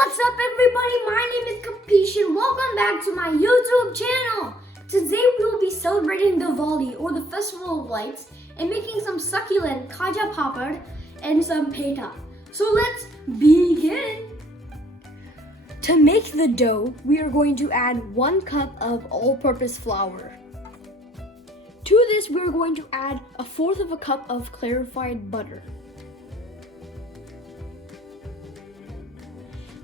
What's up everybody, my name is Kapish and welcome back to my YouTube channel. Today we will be celebrating Diwali or the Festival of Lights and making some succulent Khaja papad and some Petha. So let's begin. To make the dough, we are going to add 1 cup of all-purpose flour. To this, we are going to add 1/4 cup of clarified butter.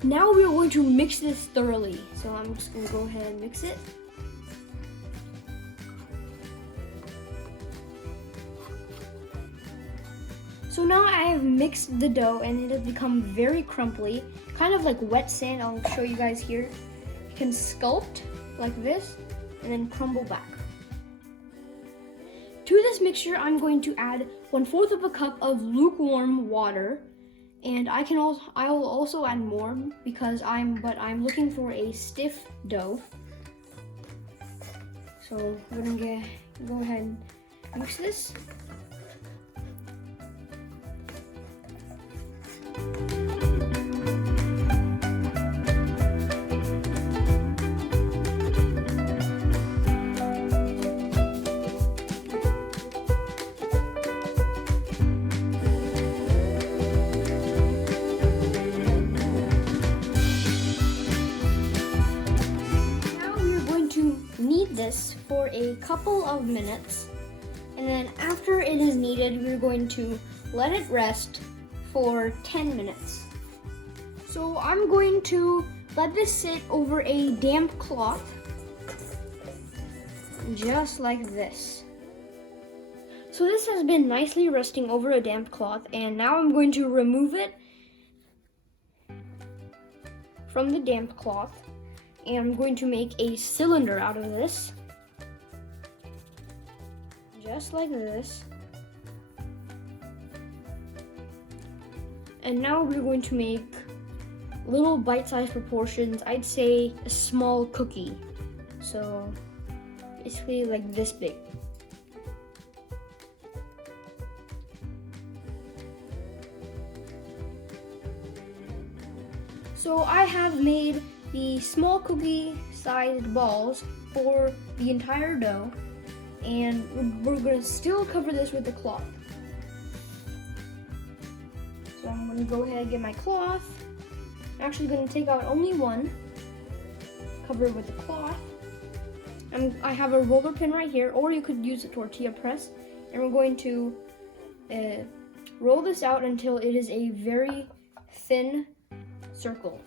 Now we are going to mix this thoroughly. So I'm just going to go ahead and mix it. So now I have mixed the dough and it has become very crumbly, kind of like wet sand. I'll show you guys here. You can sculpt like this and then crumble back. To this mixture, I'm going to add 1/4 cup of lukewarm water. And I will also add more because I'm looking for a stiff dough. So we're gonna go ahead and mix this. Knead this for a couple of minutes, and then after it is kneaded, we're going to let it rest for 10 minutes. So I'm going to let this sit over a damp cloth, just like this. So this has been nicely resting over a damp cloth, and now I'm going to remove it from the damp cloth. And I'm going to make a cylinder out of this, just like this. And now we're going to make little bite-sized proportions. I'd say a small cookie. So basically like this big. So I have made the small cookie-sized balls for the entire dough, and we're going to still cover this with the cloth. So I'm going to go ahead and get my cloth. I'm actually going to take out only one, cover it with the cloth. I have a roller pin right here, or you could use a tortilla press, and we're going to roll this out until it is a very thin circle.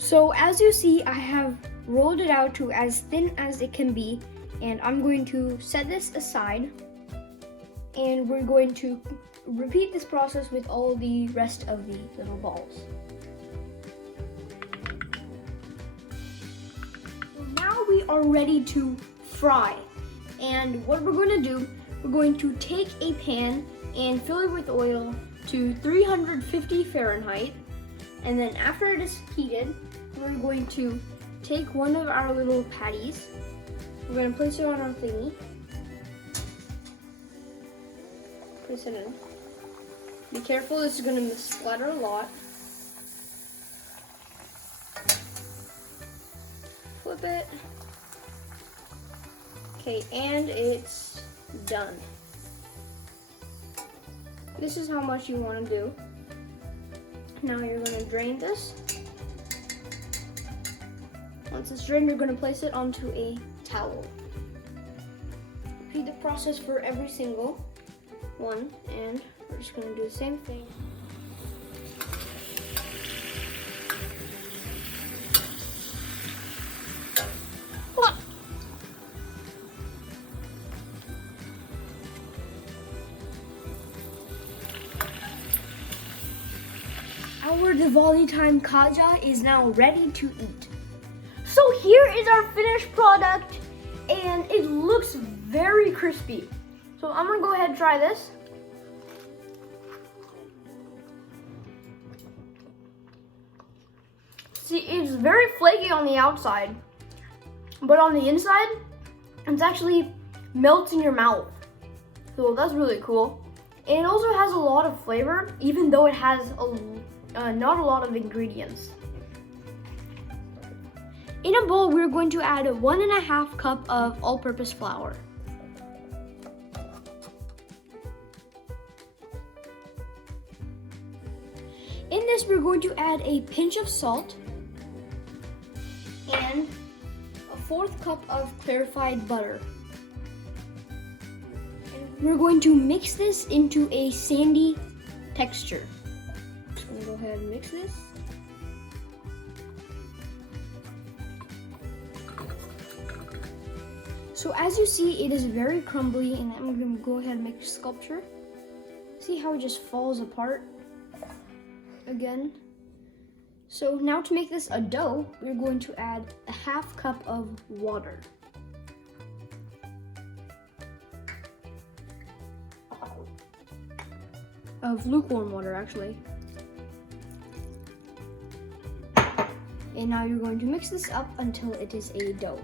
So as you see, I have rolled it out to as thin as it can be, and I'm going to set this aside, and we're going to repeat this process with all the rest of the little balls. So now we are ready to fry, and what we're going to do, we're going to take a pan and fill it with oil to 350 Fahrenheit, and then after it is heated, we're going to take one of our little patties. We're going to place it on our thingy. Place it in. Be careful, this is going to splatter a lot. Flip it. Okay, and it's done. This is how much you want to do. Now you're going to drain this. Once it's drained, you're going to place it onto a towel. Repeat the process for every single one, and we're just going to do the same thing. Our Diwali time Khaja is now ready to eat. So here is our finished product, and it looks very crispy. So I'm gonna go ahead and try this. See, it's very flaky on the outside, but on the inside, it's actually melts in your mouth. So that's really cool. And it also has a lot of flavor, even though it has not a lot of ingredients. In a bowl, we're going to add 1.5 cup of all-purpose flour. In this, we're going to add a pinch of salt and a 1/4 cup of clarified butter. And we're going to mix this into a sandy texture. I'm going to go ahead and mix this. So as you see, it is very crumbly, and I'm going to go ahead and make a sculpture. See how it just falls apart again? So now to make this a dough, we're going to add a 1/2 cup of water. Of lukewarm water, actually. And now you're going to mix this up until it is a dough.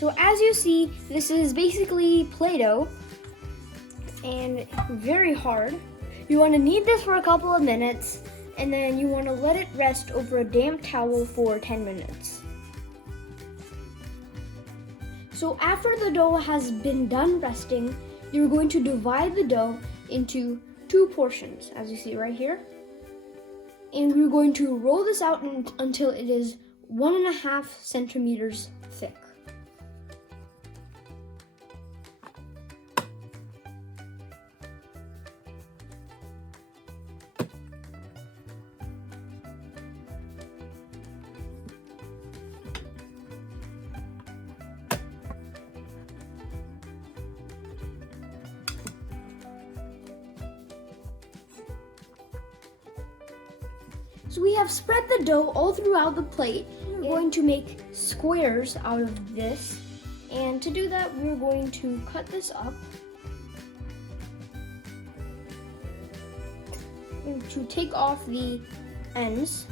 So as you see, this is basically Play-Doh and very hard. You want to knead this for a couple of minutes, and then you want to let it rest over a damp towel for 10 minutes. So after the dough has been done resting, you're going to divide the dough into 2 portions, as you see right here. And we're going to roll this out until it is 1.5 centimeters thick. So we have spread the dough all throughout the plate. We're going to make squares out of this. And to do that, we're going to cut this up. And to take off the ends.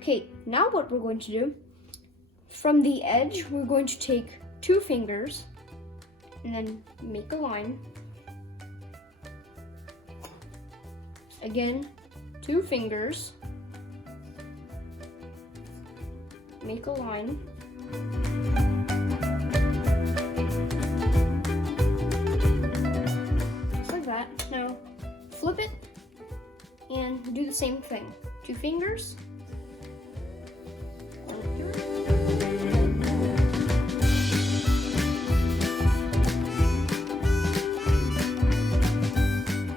Okay, now what we're going to do, from the edge, we're going to take 2 fingers and then make a line. Again, 2 fingers, make a line. Just like that. Now, flip it and do the same thing. 2 fingers.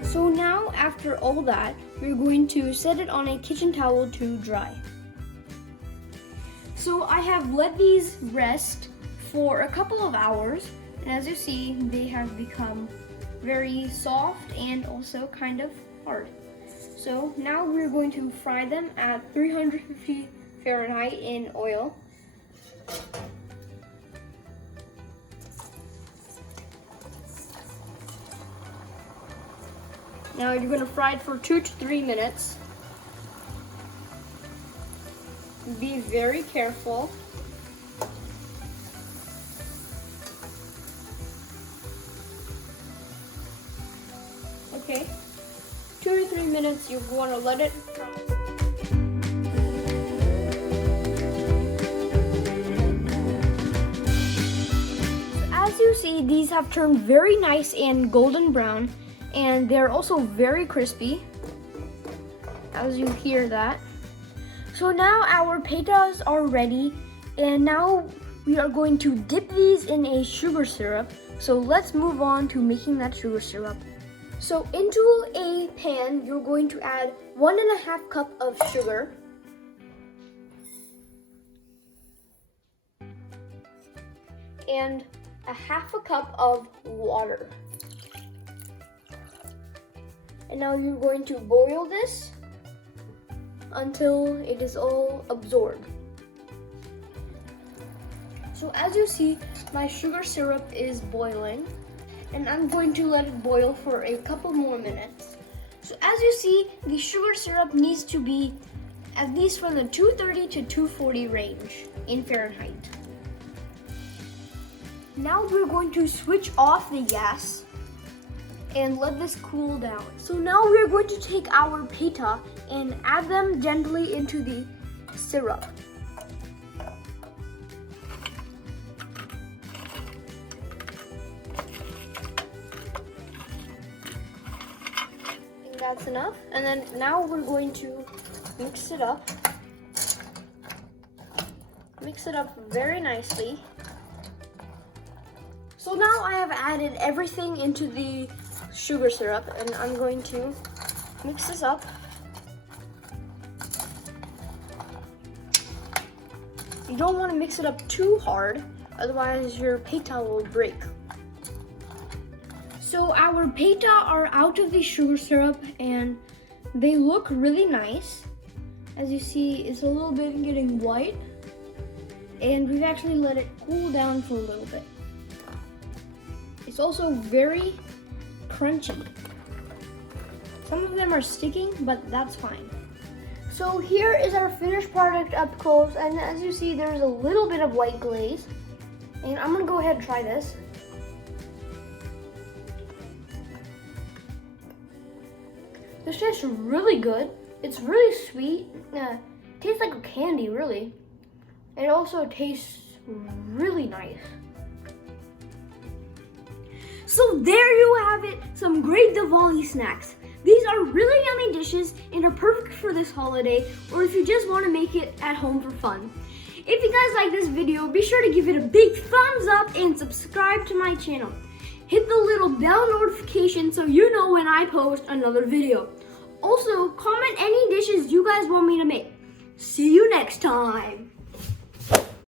So now, after all that, we're going to set it on a kitchen towel to dry. So I have let these rest for a couple of hours, and as you see, they have become very soft and also kind of hard. So now we're going to fry them at 350 Fahrenheit in oil. Now you're going to fry it for 2 to 3 minutes. Be very careful. Okay, 2 to 3 minutes, you want to let it fry. As you see, these have turned very nice and golden brown, and they're also very crispy, as you hear that. So now our petas are ready, and now we are going to dip these in a sugar syrup. So let's move on to making that sugar syrup. So into a pan, you're going to add 1.5 cup of sugar. and a half a cup of water. And now you're going to boil this until it is all absorbed. So as you see, my sugar syrup is boiling, and I'm going to let it boil for a couple more minutes. So as you see, the sugar syrup needs to be at least from the 230 to 240 range in Fahrenheit. Now we're going to switch off the gas and let this cool down. So now we're going to take our Petha and add them gently into the syrup. And that's enough. And then now we're going to mix it up. Mix it up very nicely. So now I have added everything into the sugar syrup, and I'm going to mix this up. You don't want to mix it up too hard, otherwise your Petha will break. So our Petha are out of the sugar syrup and they look really nice. As you see, it's a little bit getting white, and we've actually let it cool down for a little bit. It's also very crunchy. Some of them are sticking, but that's fine. So here is our finished product up close, and as you see, there's a little bit of white glaze. And I'm gonna go ahead and try this. This tastes really good. It's really sweet. Tastes like a candy, really. And it also tastes really nice. So there you have it, some great Diwali snacks. These are really yummy dishes and are perfect for this holiday, or if you just want to make it at home for fun. If you guys like this video, be sure to give it a big thumbs up and subscribe to my channel. Hit the little bell notification so you know when I post another video. Also, comment any dishes you guys want me to make. See you next time.